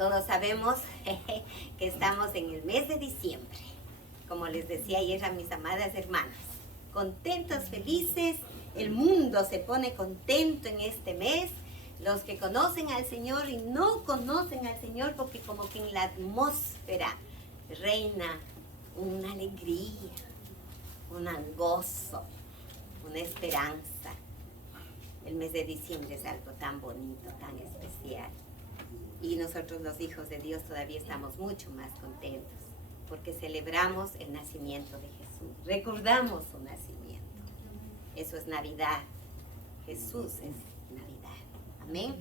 Todos sabemos que estamos en el mes de diciembre. Como les decía ayer a mis amadas hermanas, contentos, felices, el mundo se pone contento en este mes. Los que conocen al Señor y no conocen al Señor, porque como que en la atmósfera reina una alegría, un gozo, una esperanza. El mes de diciembre es algo tan bonito, tan especial. Y nosotros los hijos de Dios todavía estamos mucho más contentos, porque celebramos el nacimiento de Jesús, recordamos su nacimiento. Eso es Navidad, Jesús es Navidad, amén.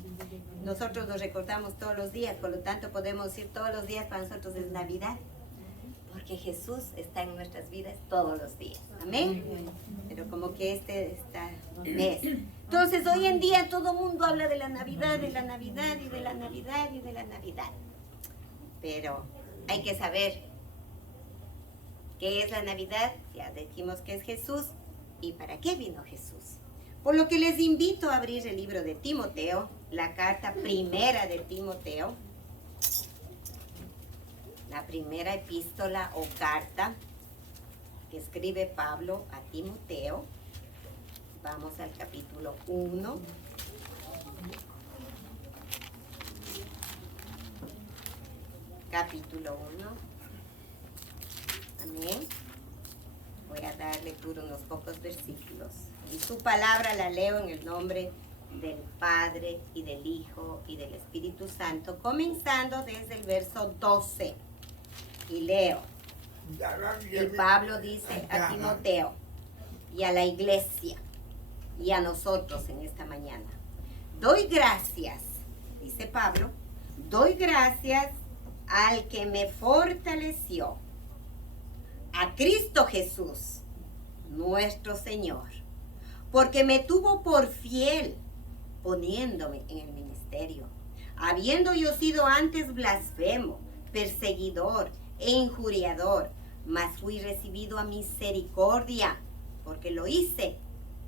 Nosotros lo recordamos todos los días, por lo tanto podemos decir todos los días para nosotros es Navidad, porque Jesús está en nuestras vidas todos los días, amén. Pero como que está mes. Entonces hoy en día todo el mundo habla de la Navidad, de la Navidad y de la Navidad y de la Navidad. Pero hay que saber qué es la Navidad, ya dijimos que es Jesús y para qué vino Jesús. Por lo que les invito a abrir el libro de Timoteo, la carta primera de Timoteo, la primera epístola o carta que escribe Pablo a Timoteo. Vamos al capítulo 1. Capítulo 1. Amén. Voy a dar lectura unos pocos versículos. Y su palabra la leo en el nombre del Padre y del Hijo y del Espíritu Santo, comenzando desde el verso 12. Y leo. Y Pablo dice a Timoteo y a la iglesia y a nosotros en esta mañana: doy gracias, dice Pablo, doy gracias al que me fortaleció, a Cristo Jesús, nuestro Señor, porque me tuvo por fiel poniéndome en el ministerio, habiendo yo sido antes blasfemo, perseguidor e injuriador, mas fui recibido a misericordia, porque lo hice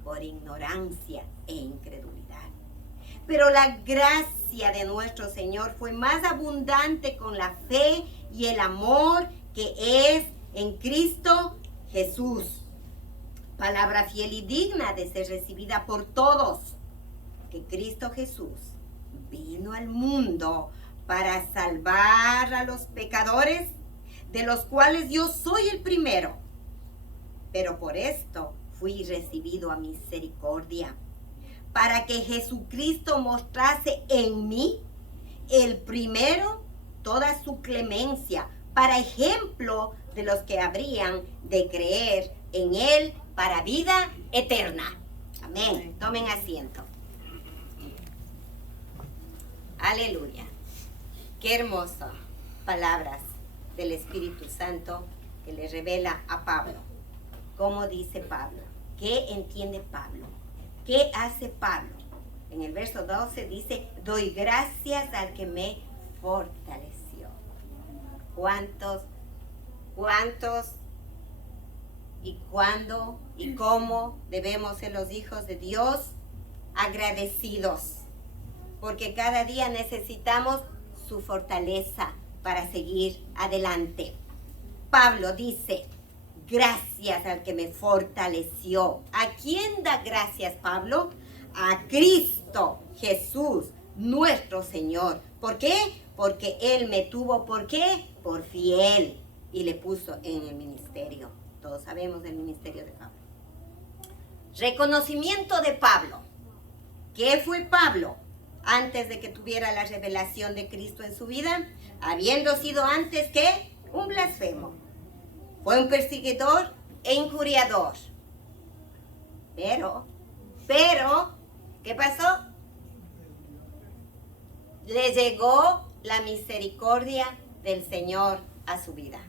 por ignorancia e incredulidad. Pero la gracia de nuestro Señor fue más abundante con la fe y el amor que es en Cristo Jesús. Palabra fiel y digna de ser recibida por todos, que Cristo Jesús vino al mundo para salvar a los pecadores, de los cuales yo soy el primero. Pero por esto fui recibido a misericordia, para que Jesucristo mostrase en mí, el primero, toda su clemencia, para ejemplo de los que habrían de creer en Él para vida eterna. Amén. Tomen asiento. Aleluya. Qué hermoso palabras del Espíritu Santo que le revela a Pablo. ¿Cómo dice Pablo? ¿Qué entiende Pablo? ¿Qué hace Pablo? En el verso 12 dice: doy gracias al que me fortaleció. ¿Cuántos y cuándo y cómo debemos ser los hijos de Dios? Agradecidos, porque cada día necesitamos su fortaleza para seguir adelante. Pablo dice: gracias al que me fortaleció. ¿A quién da gracias Pablo? A Cristo Jesús, nuestro Señor. ¿Por qué? Porque Él me tuvo, ¿por qué? Por fiel, y le puso en el ministerio. Todos sabemos del ministerio de Pablo. Reconocimiento de Pablo. ¿Qué fue Pablo antes de que tuviera la revelación de Cristo en su vida? Habiendo sido antes, ¿qué? Un blasfemo. Fue un perseguidor e injuriador. Pero, ¿qué pasó? Le llegó la misericordia del Señor a su vida.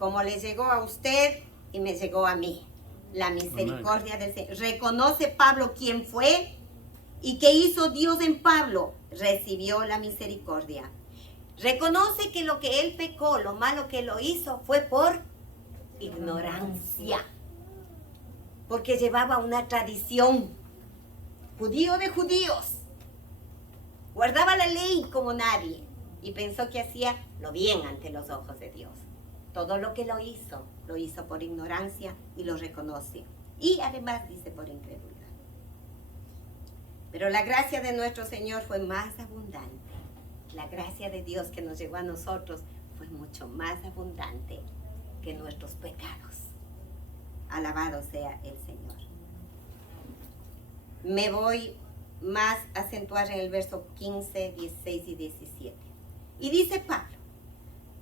Como le llegó a usted y me llegó a mí. La misericordia del Señor. ¿Reconoce Pablo quién fue? ¿Y qué hizo Dios en Pablo? Recibió la misericordia. Reconoce que lo que él pecó, lo malo que lo hizo, fue por ignorancia. Porque llevaba una tradición. Judío de judíos. Guardaba la ley como nadie. y pensó que hacía lo bien ante los ojos de Dios. Todo lo que lo hizo por ignorancia y lo reconoce. Y además dice por incredulidad. Pero la gracia de nuestro Señor fue más abundante. La gracia de Dios que nos llegó a nosotros fue mucho más abundante que nuestros pecados. Alabado sea el Señor. Me voy más a acentuar en el verso 15, 16 y 17. Y dice Pablo,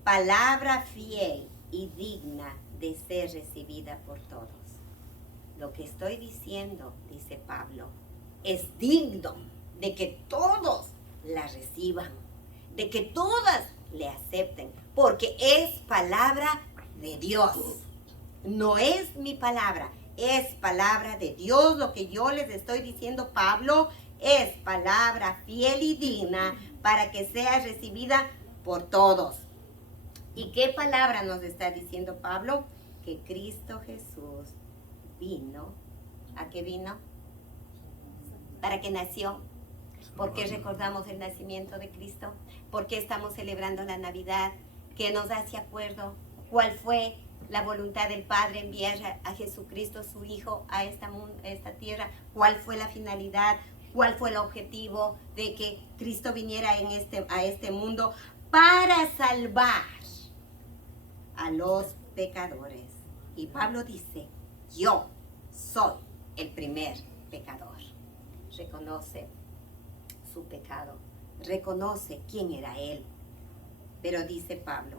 palabra fiel y digna de ser recibida por todos. Lo que estoy diciendo, dice Pablo, es digno de que todos la reciban, de que todas le acepten, porque es palabra de Dios. No es mi palabra, es palabra de Dios. Lo que yo les estoy diciendo, Pablo, es palabra fiel y digna para que sea recibida por todos. ¿Y qué palabra nos está diciendo Pablo? Que Cristo Jesús vino. ¿A qué vino? ¿Para qué nació? ¿Por qué recordamos el nacimiento de Cristo? ¿Por qué estamos celebrando la Navidad? ¿Qué nos hace acuerdo? ¿Cuál fue la voluntad del Padre enviar a Jesucristo, su Hijo, a esta tierra? ¿Cuál fue la finalidad? ¿Cuál fue el objetivo de que Cristo viniera a este mundo? Para salvar a los pecadores. Y Pablo dice, yo soy el primer pecador. Reconoce su pecado, reconoce quién era él. Pero dice Pablo,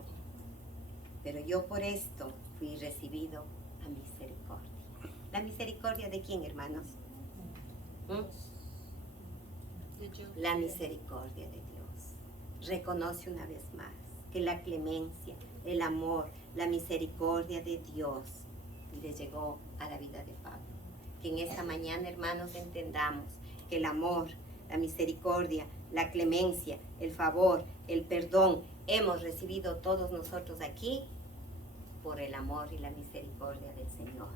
pero yo por esto fui recibido a misericordia. ¿La misericordia de quién, hermanos? La misericordia de Dios. Reconoce una vez más que la clemencia, el amor, la misericordia de Dios le llegó a la vida de Pablo. Que en esta mañana, hermanos, entendamos que el amor, la misericordia, la clemencia, el favor, el perdón, hemos recibido todos nosotros aquí por el amor y la misericordia del Señor.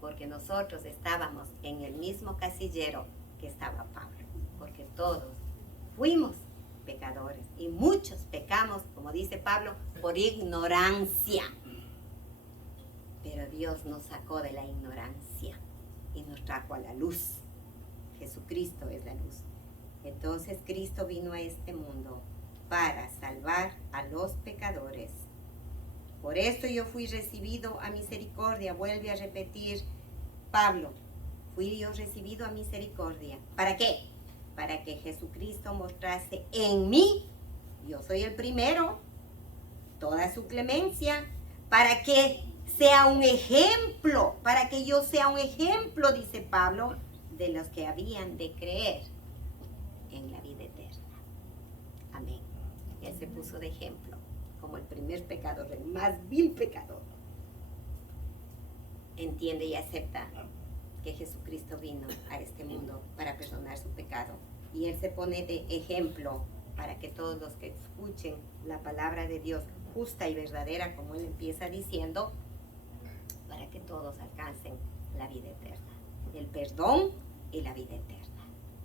Porque nosotros estábamos en el mismo casillero que estaba Pablo. Porque todos fuimos pecadores y muchos pecamos, como dice Pablo, por ignorancia. Pero Dios nos sacó de la ignorancia y nos trajo a la luz. Jesucristo es la luz. Entonces Cristo vino a este mundo para salvar a los pecadores. Por esto yo fui recibido a misericordia. Vuelve a repetir Pablo, fui yo recibido a misericordia. ¿Para qué? Para que Jesucristo mostrase en mí, yo soy el primero, toda su clemencia, para que sea un ejemplo, para que yo sea un ejemplo, dice Pablo, de los que habían de creer en la vida eterna. Amén. Él se puso de ejemplo como el primer pecador, el más vil pecador. Entiende y acepta que Jesucristo vino a este mundo para perdonar su pecado. Y Él se pone de ejemplo para que todos los que escuchen la palabra de Dios justa y verdadera, como Él empieza diciendo, para que todos alcancen la vida eterna. El perdón y la vida eterna.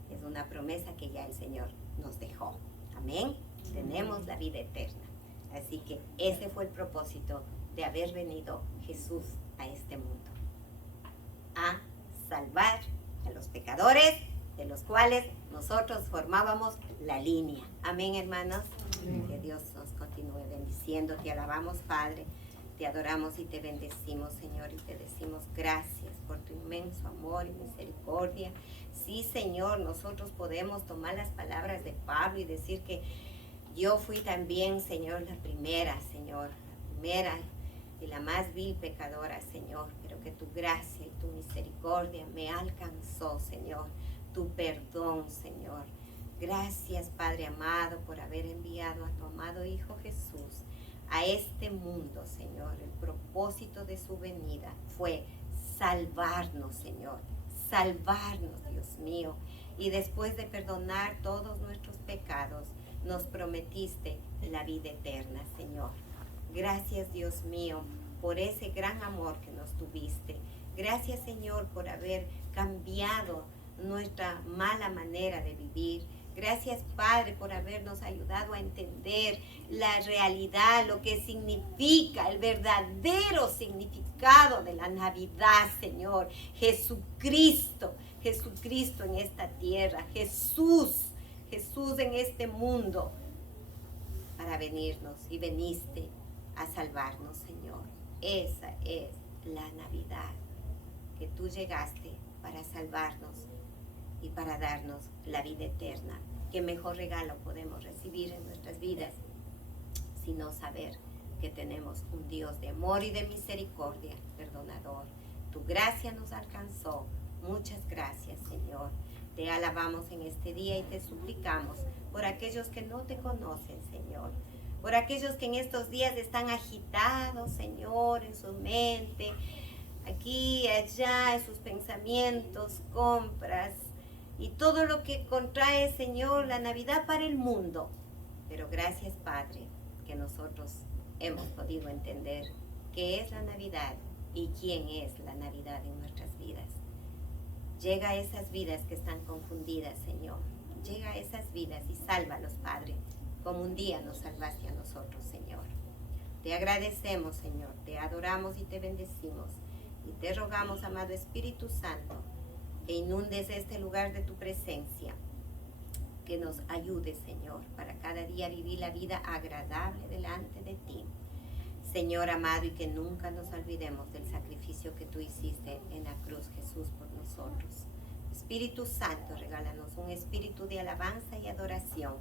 Es una promesa que ya el Señor nos dejó. Amén. Tenemos la vida eterna. Así que ese fue el propósito de haber venido Jesús a este mundo. A salvar a los pecadores, de los cuales nosotros formábamos la línea. Amén, hermanos. Amén. Que Dios nos continúe bendiciendo. Te alabamos, Padre. Te adoramos y te bendecimos, Señor, y te decimos gracias por tu inmenso amor y misericordia. Sí, Señor, nosotros podemos tomar las palabras de Pablo y decir que yo fui también, Señor, la primera, Señor, la primera y la más vil pecadora, Señor, pero que tu gracia y tu misericordia me alcanzó, Señor, tu perdón, Señor. Gracias, Padre amado, por haber enviado a tu amado Hijo Jesús a este mundo, Señor. El propósito de su venida fue salvarnos, Señor, salvarnos, Dios mío. Y después de perdonar todos nuestros pecados, nos prometiste la vida eterna, Señor. Gracias, Dios mío, por ese gran amor que nos tuviste. Gracias, Señor, por haber cambiado nuestra mala manera de vivir. Gracias, Padre, por habernos ayudado a entender la realidad, lo que significa, el verdadero significado de la Navidad, Señor. Jesucristo, Jesucristo en esta tierra, Jesús en este mundo, para venirnos, y veniste a salvarnos, Señor. Esa es la Navidad, que tú llegaste para salvarnos y para darnos la vida eterna. ¿Qué mejor regalo podemos recibir en nuestras vidas sino saber que tenemos un Dios de amor y de misericordia, perdonador? Tu gracia nos alcanzó. Muchas gracias, Señor. Te alabamos en este día y te suplicamos por aquellos que no te conocen, Señor. Por aquellos que en estos días están agitados, Señor, en su mente, aquí y allá, en sus pensamientos, compras y todo lo que contrae, Señor, la Navidad para el mundo. Pero gracias, Padre, que nosotros hemos podido entender qué es la Navidad y quién es la Navidad en nuestras vidas. Llega a esas vidas que están confundidas, Señor. Llega a esas vidas y sálvalos, Padre, como un día nos salvaste a nosotros, Señor. Te agradecemos, Señor, te adoramos y te bendecimos. Y te rogamos, amado Espíritu Santo, que inundes este lugar de tu presencia, que nos ayudes, Señor, para cada día vivir la vida agradable delante de ti. Señor amado, y que nunca nos olvidemos del sacrificio que tú hiciste en la cruz, Jesús, por nosotros. Espíritu Santo, regálanos un espíritu de alabanza y adoración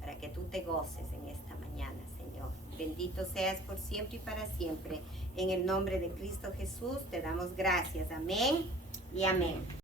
para que tú te goces en esta mañana, Señor. Bendito seas por siempre y para siempre. En el nombre de Cristo Jesús te damos gracias. Amén y amén.